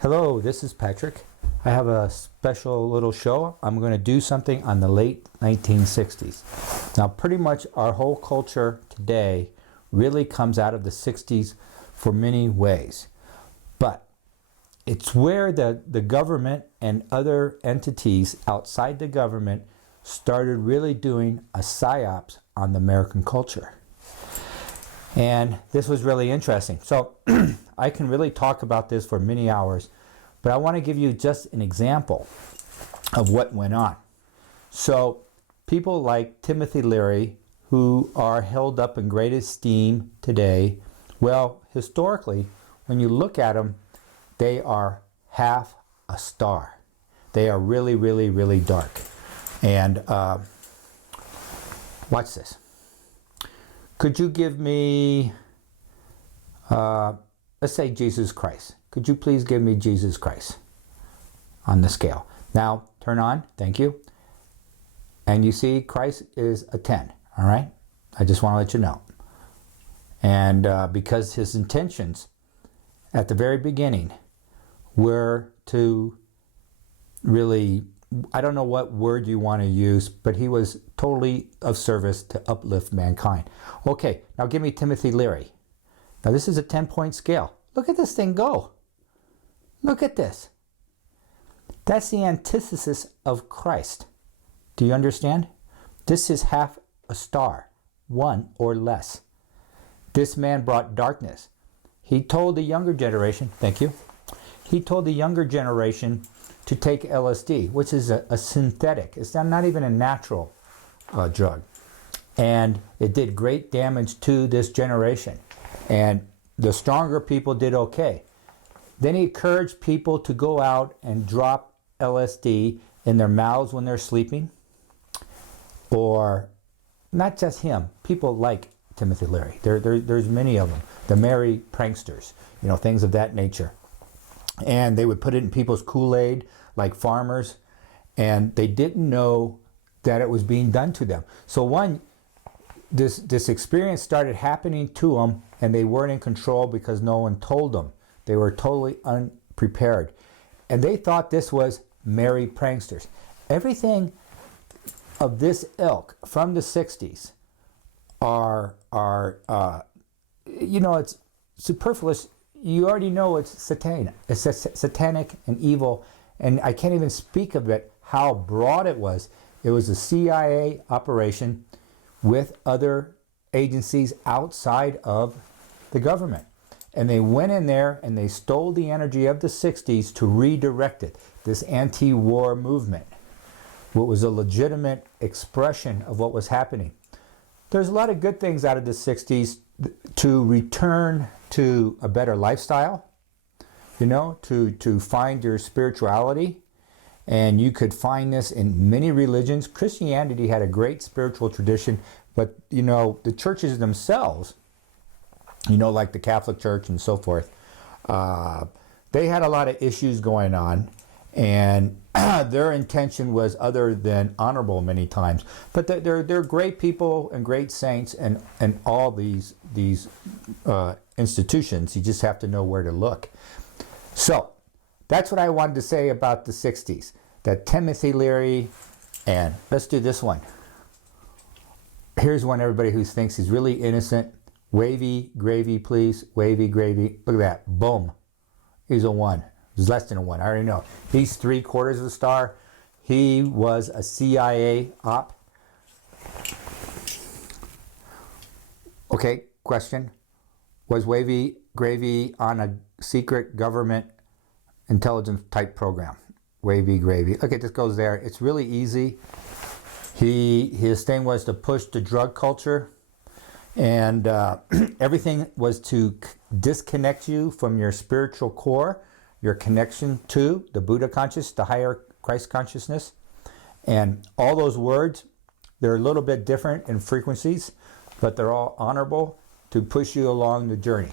Hello, this is Patrick. I have a special little show. I'm going to do something on the late 1960s. Now, pretty much our whole culture today really comes out of the 60s for many ways. But it's where the government and other entities outside the government started really doing a psyops on the American culture. And this was really interesting. So I can really talk about this for many hours, but I want to give you just an example of what went on. So people like Timothy Leary, who are held up in great esteem today, well, historically, when you look at them, they are half a star. They are really, really, really dark. And watch this. Could you give me, let's say Jesus Christ. Could you please give me Jesus Christ on the scale? Now, turn on. Thank you. And you see Christ is a 10. All right? I just want to let you know. And because his intentions at the very beginning were to really, I don't know what word you want to use, but he was totally of service to uplift mankind. Okay, now give me Timothy Leary. Now this is a 10-point scale. Look at this thing go. Look at this. That's the antithesis of Christ. Do you understand? This is half a star, one or less. This man brought darkness. He told the younger generation, thank you, he told the younger generation to take LSD, which is a synthetic. It's not even a natural drug. And it did great damage to this generation. And the stronger people did okay. Then he encouraged people to go out and drop LSD in their mouths when they're sleeping. Or not just him, people like Timothy Leary. There's many of them. The merry pranksters, things of that nature. And they would put it in people's Kool-Aid, like farmers, and they didn't know that it was being done to them. So this experience started happening to them, and they weren't in control because no one told them. They were totally unprepared. And they thought this was merry pranksters. Everything of this ilk from the 60s are it's superfluous. You already know it's satanic. It's satanic and evil, and I can't even speak of it, how broad it was. It was a CIA operation with other agencies outside of the government. And they went in there and they stole the energy of the 60s to redirect it, this anti-war movement, what was a legitimate expression of what was happening. There's a lot of good things out of the 60s to return to a better lifestyle, to find your spirituality. And you could find this in many religions. Christianity had a great spiritual tradition, but the churches themselves, like the Catholic Church and so forth, they had a lot of issues going on, and their intention was other than honorable many times. But they're great people and great saints, and all these institutions. You just have to know where to look. So that's what I wanted to say about the 60s. That Timothy Leary, and let's do this one. Here's one everybody who thinks he's really innocent. Wavy gravy, please. Wavy gravy. Look at that. Boom. He's a 1. He's less than a 1. I already know. He's 3/4 of a star. He was a CIA op. Okay, question. Was Wavy Gravy on a secret government intelligence type program? Wavy Gravy. Okay, this goes there. It's really easy. His thing was to push the drug culture, and everything was to disconnect you from your spiritual core, your connection to the Buddha conscious, the higher Christ consciousness. And all those words, they're a little bit different in frequencies, but they're all honorable to push you along the journey.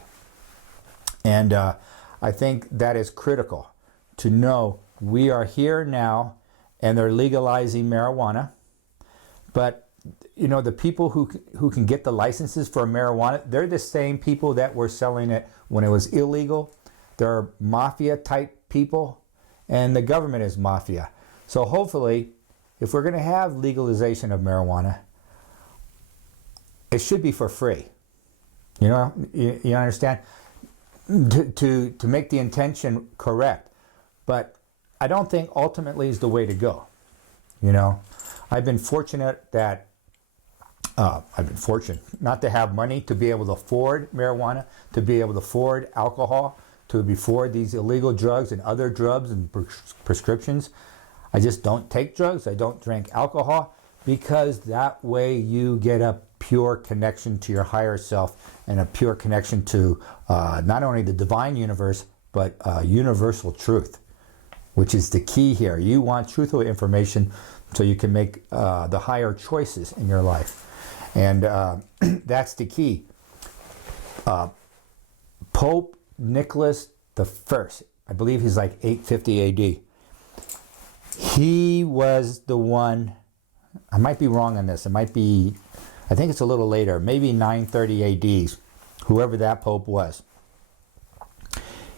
And I think that is critical to know we are here now, and they're legalizing marijuana. But the people who can get the licenses for marijuana, they're the same people that were selling it when it was illegal. They're mafia type people, and the government is mafia. So hopefully, if we're going to have legalization of marijuana, it should be for free. You know, you understand? To make the intention correct. But I don't think ultimately is the way to go. You know, I've been fortunate that not to have money to be able to afford marijuana, to be able to afford alcohol, to afford these illegal drugs and other drugs and prescriptions. I just don't take drugs. I don't drink alcohol, because that way you get a pure connection to your higher self and a pure connection to not only the divine universe, but universal truth, which is the key here. You want truthful information so you can make the higher choices in your life. And that's the key. Pope Nicholas I, I believe he's like 850 AD. He was the one, I might be wrong on this, it might be, I think it's a little later, maybe 930 AD, whoever that Pope was.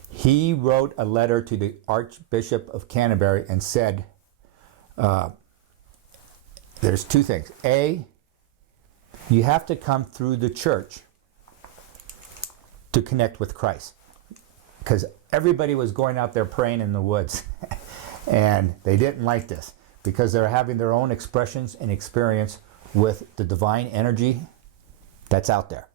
He wrote a letter to the Archbishop of Canterbury and said, there's two things. A, you have to come through the church to connect with Christ. Because everybody was going out there praying in the woods. And they didn't like this, because they're having their own expressions and experience with the divine energy that's out there.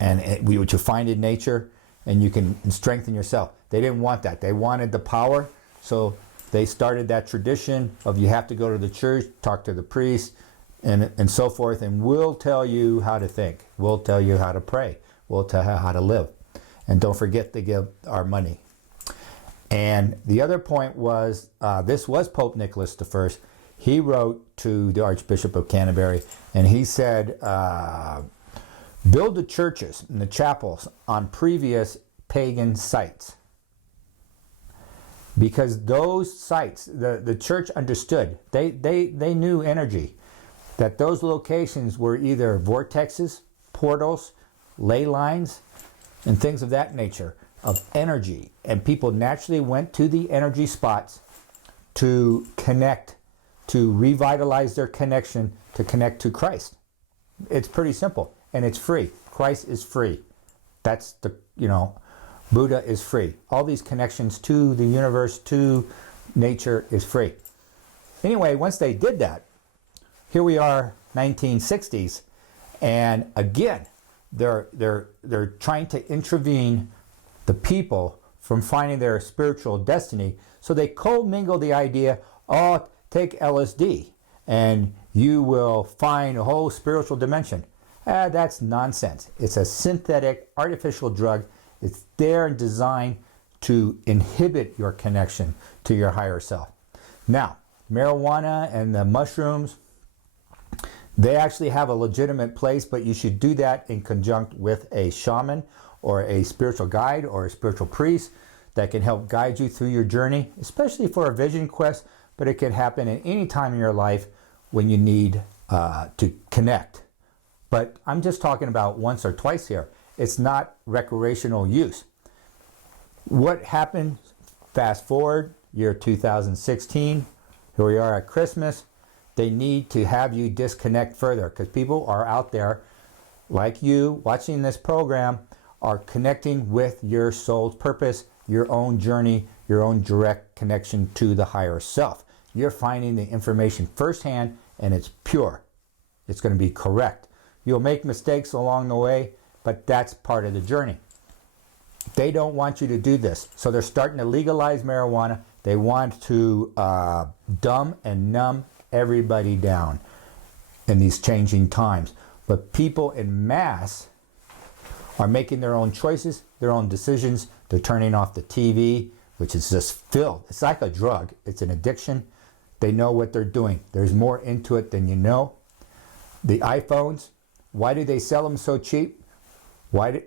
And what you find in nature, and you can strengthen yourself. They didn't want that. They wanted the power. So they started that tradition of you have to go to the church, talk to the priest, and so forth, and we'll tell you how to think. We'll tell you how to pray. We'll tell you how to live. And don't forget to give our money. And the other point was, this was Pope Nicholas I. He wrote to the Archbishop of Canterbury, and he said, build the churches and the chapels on previous pagan sites. Because those sites, the church understood, they knew energy, that those locations were either vortexes, portals, ley lines, and things of that nature, of energy. And people naturally went to the energy spots to connect, to revitalize their connection, to connect to Christ. It's pretty simple, and it's free. Christ is free. That's the, Buddha is free. All these connections to the universe, to nature is free. Anyway, once they did that, here we are, 1960s, and again, they're trying to intervene the people from finding their spiritual destiny. So they co-mingle the idea, oh, take LSD and you will find a whole spiritual dimension. That's nonsense. It's a synthetic, artificial drug. It's there and designed to inhibit your connection to your higher self. Now, marijuana and the mushrooms, they actually have a legitimate place, but you should do that in conjunct with a shaman or a spiritual guide or a spiritual priest that can help guide you through your journey, especially for a vision quest, but it can happen at any time in your life when you need to connect. But I'm just talking about once or twice here. It's not recreational use. What happened, fast forward, year 2016, here we are at Christmas. They need to have you disconnect further, because people are out there, like you, watching this program, are connecting with your soul's purpose, your own journey, your own direct connection to the higher self. You're finding the information firsthand, and it's pure. It's going to be correct. You'll make mistakes along the way, but that's part of the journey. They don't want you to do this, so they're starting to legalize marijuana. They want to dumb and numb everybody down in these changing times. But people in mass are making their own choices, their own decisions. They're turning off the TV, which is just filled. It's like a drug. It's an addiction. They know what they're doing. There's more into it than you know. The iPhones, why do they sell them so cheap?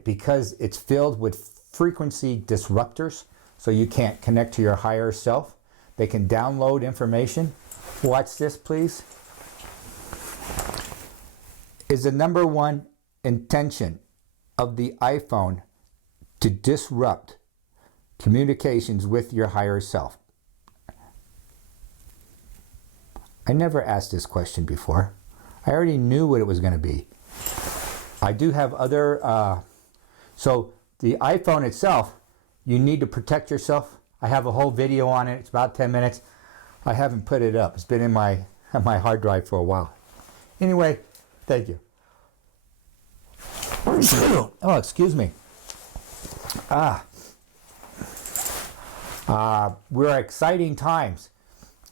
Because it's filled with frequency disruptors, so you can't connect to your higher self. They can download information. Watch this, please. Is the number one intention of the iPhone to disrupt Communications with your higher self. I never asked this question before. I already knew what it was going to be. I do have other... so the iPhone itself, you need to protect yourself. I have a whole video on it. It's about 10 minutes. I haven't put it up. It's been in my hard drive for a while. Anyway, thank you. Oh, excuse me. We're exciting times,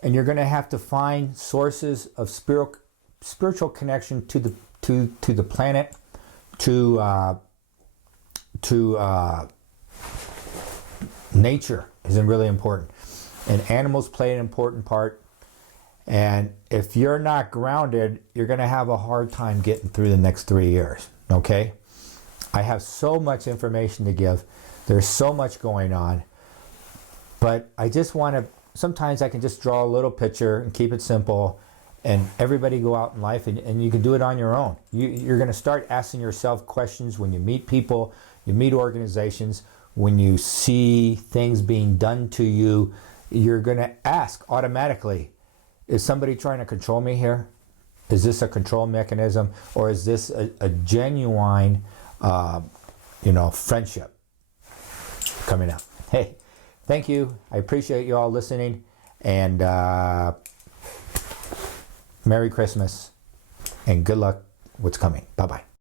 and you're going to have to find sources of spiritual connection to the planet, to nature is really important, and animals play an important part. And if you're not grounded, you're going to have a hard time getting through the next 3 years. Okay? I have so much information to give. There's so much going on. But I just want to, sometimes I can just draw a little picture and keep it simple, and everybody go out in life, and you can do it on your own. You're going to start asking yourself questions when you meet people, you meet organizations, when you see things being done to you. You're going to ask automatically, is somebody trying to control me here? Is this a control mechanism, or is this a genuine, friendship coming up? Hey, thank you. I appreciate you all listening, and Merry Christmas, and good luck what's coming. Bye-bye.